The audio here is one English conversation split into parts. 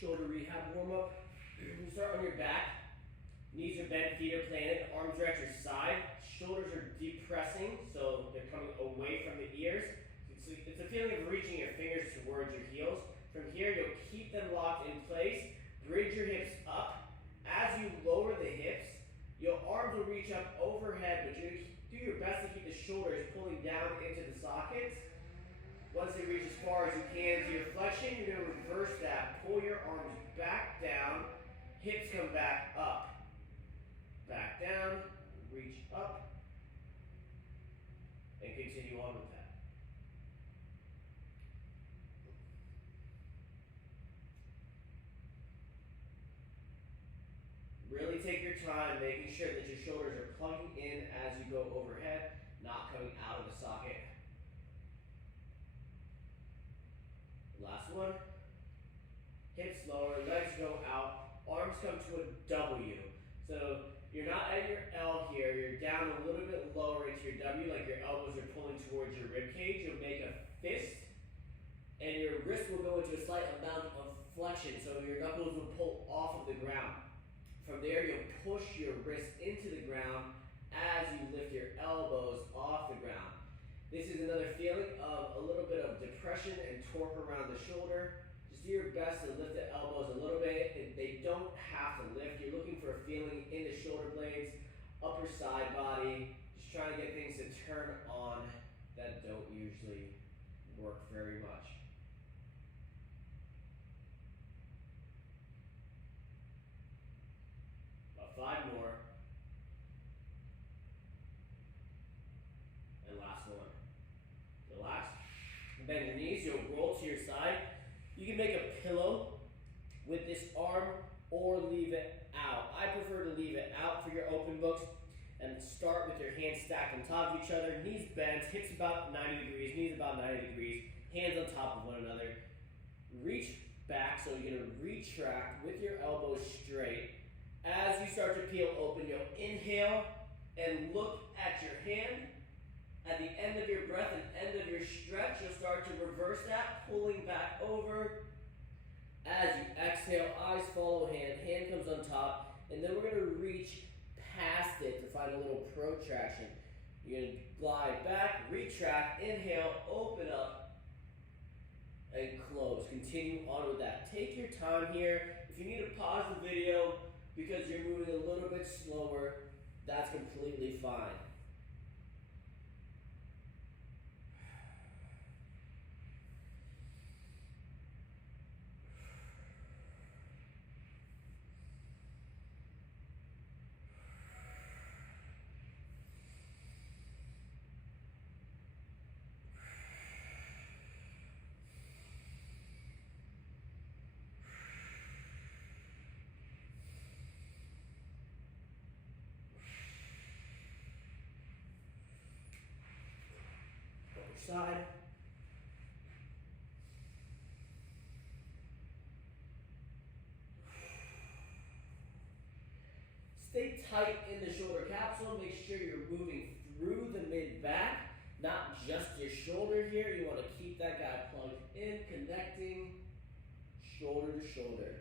shoulder rehab warm-up. You start on your back, knees are bent, feet are planted, arms are at your side, shoulders are depressing, so they're coming away from the ears. It's a feeling of reaching your fingers towards your heels. From here, you'll keep them locked in place, bridge your hips up. As you lower the hips, your arms will reach up overhead, but you do your best to keep the shoulders pulling down into the sockets. Once they reach as far as you can to your flexion, you're going to reverse that. Pull your arms back down, hips come back up. Back down, reach up, and continue on with that. Really take your time making sure that your shoulders are plugging in as you go overhead, not coming out of the socket. Last one. Hips lower, legs go out, arms come to a W. So you're not at your L here, you're down a little bit lower into your W, like your elbows are pulling towards your rib cage. You'll make a fist, and your wrist will go into a slight amount of flexion, so your knuckles will pull off of the ground. From there, you'll push your wrist into the ground as you lift your elbows off the ground. This is another feeling of a little bit of depression and torque around the shoulder. Just do your best to lift the elbows a little bit, and they don't have to lift. You're looking for a feeling in the shoulder blades, upper side body, just trying to get things to turn on that don't usually work very much. About 5 more. And last one. Relax. Bend your knees, you'll roll to your side. You can make a pillow with this arm or leave it out. I prefer to leave it out for your open books and start with your hands stacked on top of each other, knees bent, hips about 90 degrees, knees about 90 degrees, hands on top of one another. Reach back, so you're going to retract with your elbows straight. As you start to peel open, you'll inhale and look at your hand. At the end of your breath and end of your stretch, you'll start to reverse that, pulling back over. As you exhale, eyes follow hand, hand comes on top, and then we're going to reach past it to find a little protraction. You're going to glide back, retract, inhale, open up, and close. Continue on with that. Take your time here. If you need to pause the video because you're moving a little bit slower, that's completely fine. Side. Stay tight in the shoulder capsule. Make sure you're moving through the mid-back, not just your shoulder here. You want to keep that guy plugged in, connecting shoulder to shoulder.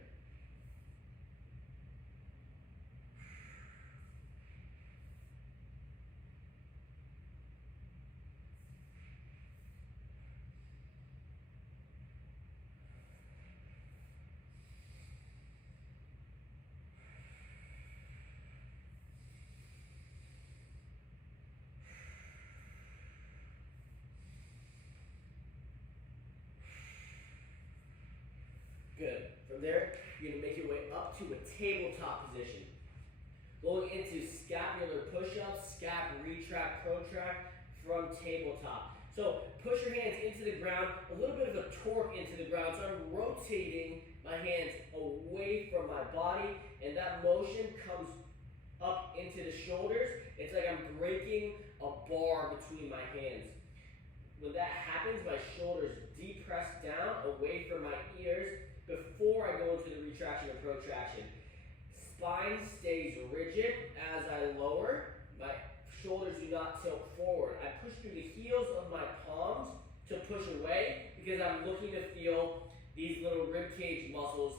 Good. From there, you're going to make your way up to a tabletop position. Going into scapular push-ups, scap, retract, protract from tabletop. So push your hands into the ground, a little bit of a torque into the ground. So I'm rotating my hands away from my body, and that motion comes up into the shoulders. It's like I'm breaking a bar between my hands. When that happens, my shoulders depress down away from my ears before I go into the retraction and protraction. Spine stays rigid as I lower. My shoulders do not tilt forward. I push through the heels of my palms to push away because I'm looking to feel these little rib cage muscles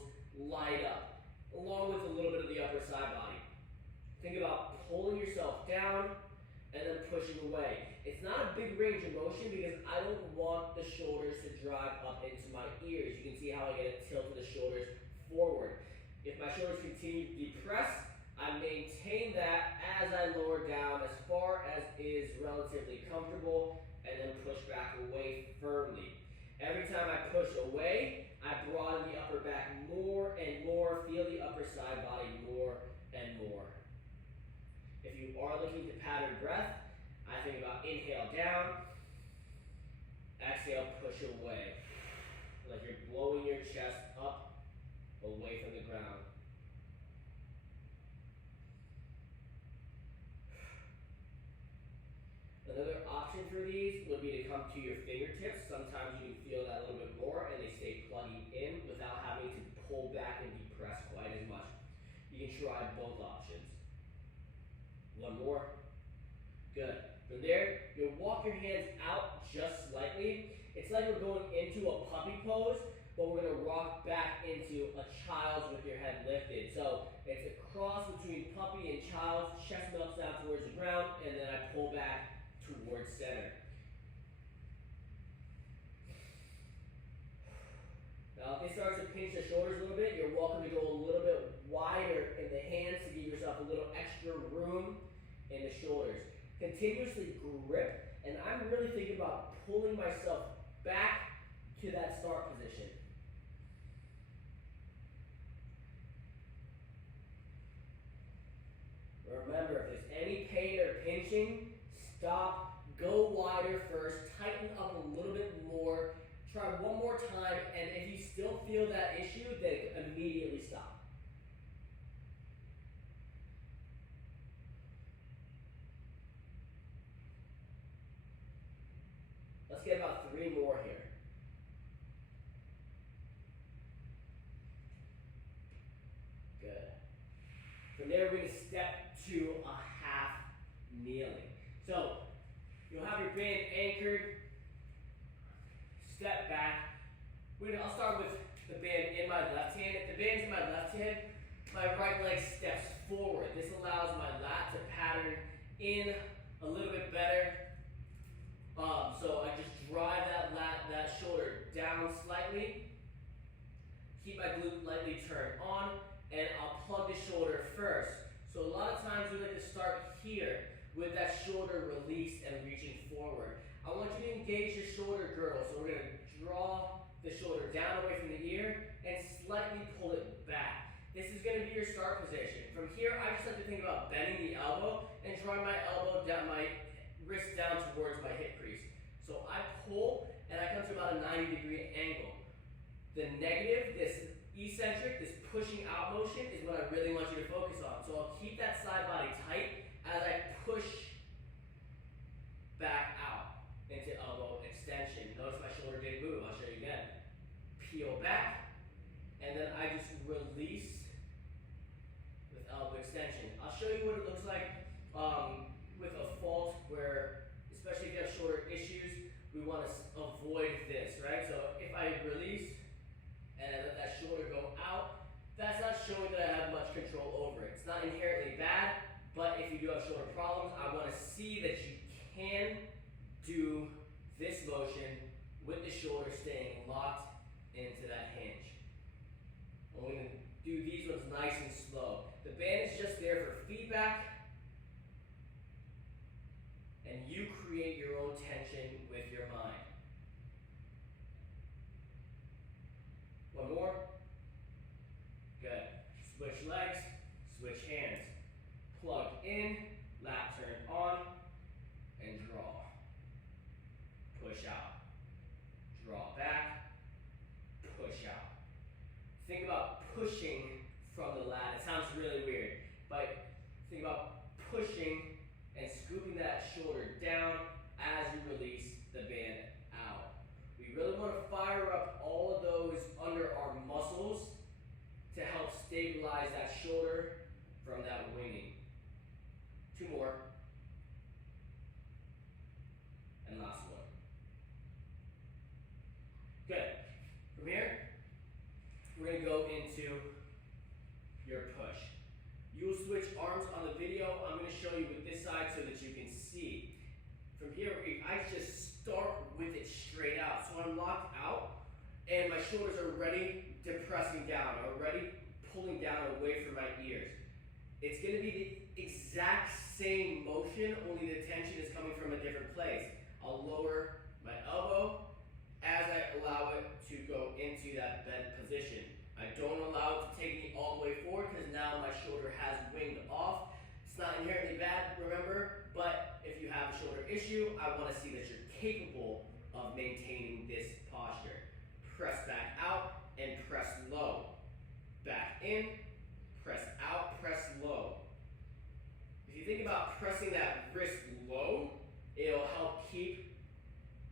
ears. You can see how I get a tilt of the shoulders forward. If my shoulders continue to depress, I maintain that as I lower down as far as is relatively comfortable and then push back away firmly. Every time I push away, I broaden the upper back more and more, feel the upper side body more and more. If you are looking to pattern breath, I think about inhale down, exhale push away. Like you're blowing your chest up away from the ground. Another option for these would be to come to your fingertips. Sometimes you can feel that a little bit more and they stay plugging in without having to pull back and depress quite as much. You can try both options. One more. Good. From there, you'll walk your hands out just slightly. It's like we're going into a puppy pose, but we're going to rock back into a child's with your head lifted. So it's a cross between puppy and child's. Chest melts down towards the ground, and then I pull back towards center. Now, if it starts to pinch the shoulders a little bit, you're welcome to go a little bit wider in the hands to give yourself a little extra room in the shoulders. Continuously grip, and I'm really thinking about pulling myself back to that start position. Remember, if there's any pain or pinching, stop, go wider first, tighten up a little bit more, try one more time, and if you still feel that issue, then immediately stop. Let's get about 3 more here. Good. From there, we're going to step to a half kneeling. So, you'll have your band anchored, step back. I'll start with the band in my left hand. If the band's in my left hand, my right leg steps forward. This allows my lat to pattern in a little bit better. So I just drive that shoulder down slightly, keep my glute lightly turned on, and I'll plug the shoulder first. So a lot of times we like to start here with that shoulder released and reaching forward. I want you to engage the shoulder girdle. So we're going to draw the shoulder down away from the ear and slightly pull it back. This is going to be your start position. From here, I just like to think about bending the elbow and drawing my elbow down, my wrist down towards my hip crease. So I pull and I come to about a 90-degree angle. The negative, this eccentric, this pushing out motion is what I really want you to focus on. So I'll keep that side body tight as I push back out into elbow extension. Notice my shoulder didn't move. I'll show you again. Peel back, and then I just release with elbow extension. I'll show you what it looks like with a fault where, especially if you have shoulder issues, we want to avoid this, right? So if I release and I let that shoulder go out, that's not showing that I have much control over it. It's not inherently bad, but if you do have shoulder problems, I want to see that you can do this motion with the shoulder staying locked into that hinge. And we're going to do these ones nice and slow. The band is just there for feedback, and you create your own tension with your mind. One more. Good. Switch legs, switch hands. Plug in, lat turn on, and draw. Push out. Draw back, push out. Think about pushing from the lat. It sounds really weird, but think about pushing and scooping that shoulder down as you release the band out. We really want to fire up all of those under our muscles to help stabilize that shoulder from that winging. 2 more. And last one. Good. From here, we're going to go into your push. You'll switch arms on the video. I'm going to show you with this side so that you can see. From here, I just start with it straight out. So I'm locked out, and my shoulders are already depressing down, already pulling down away from my ears. It's going to be the exact same motion, only the tension is coming from a different place. I'll lower my elbow as I allow it to go into that bent position. I don't allow it to take me all the way forward because now my shoulder has winged off. It's not inherently bad, remember, but if you have a shoulder issue, I want to see that you're capable of maintaining this posture. Press back out and press low. Back in, press out, press low. If you think about pressing that wrist low, it'll help keep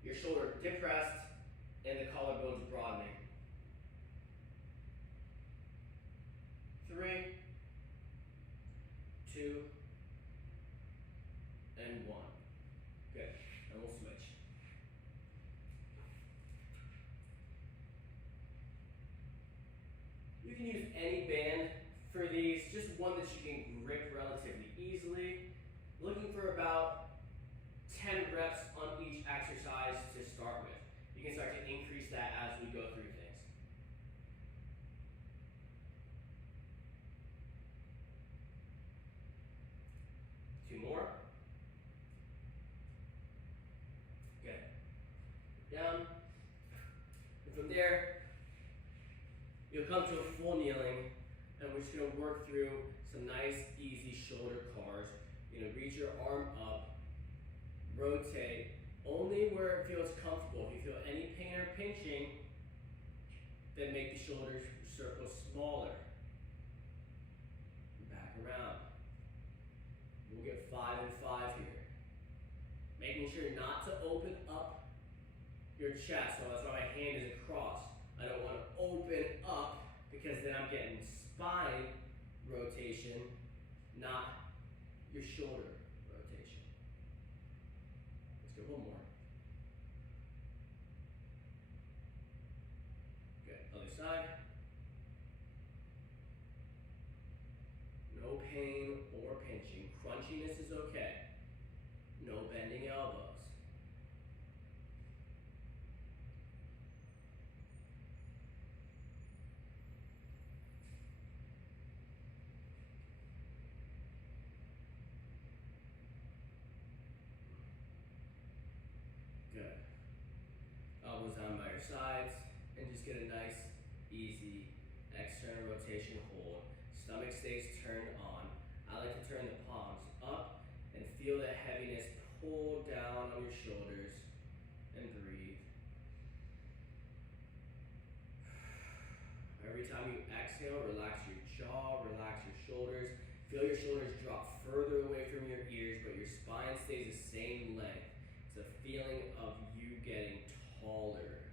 your shoulder depressed and the collarbones broadening. 3, 2, and 1. Good. And we'll switch. You can use any band for these, just one that you can grip relatively easily. Looking for about 10 reps on each exercise to start with. You can start to increase that as we go through things. Two more. Good. Down. And from there, you'll come to a full kneeling, and we're just going to work through some nice, easy shoulder cars. You're going to reach your arm up, rotate, only where it feels comfortable. If you feel any pain or pinching, then make the shoulder circle smaller. Back around. We'll get 5 and 5 here. Making sure not to open up your chest, so that's why my hand is across. I don't want to open up because then I'm getting spine rotation, not your shoulder rotation. Let's go one more. Good. Other side. No pain or pinching. Crunchiness is okay. No bending elbows. Good. Elbows down by your sides, and just get a nice, easy external rotation hold. Stomach stays turned on. I like to turn the palms up and feel that heaviness pull down on your shoulders, and breathe. Every time you exhale, relax your jaw, relax your shoulders. Feel your shoulders drop further away from your ears, but your spine stays the same length. It's a feeling of you getting taller.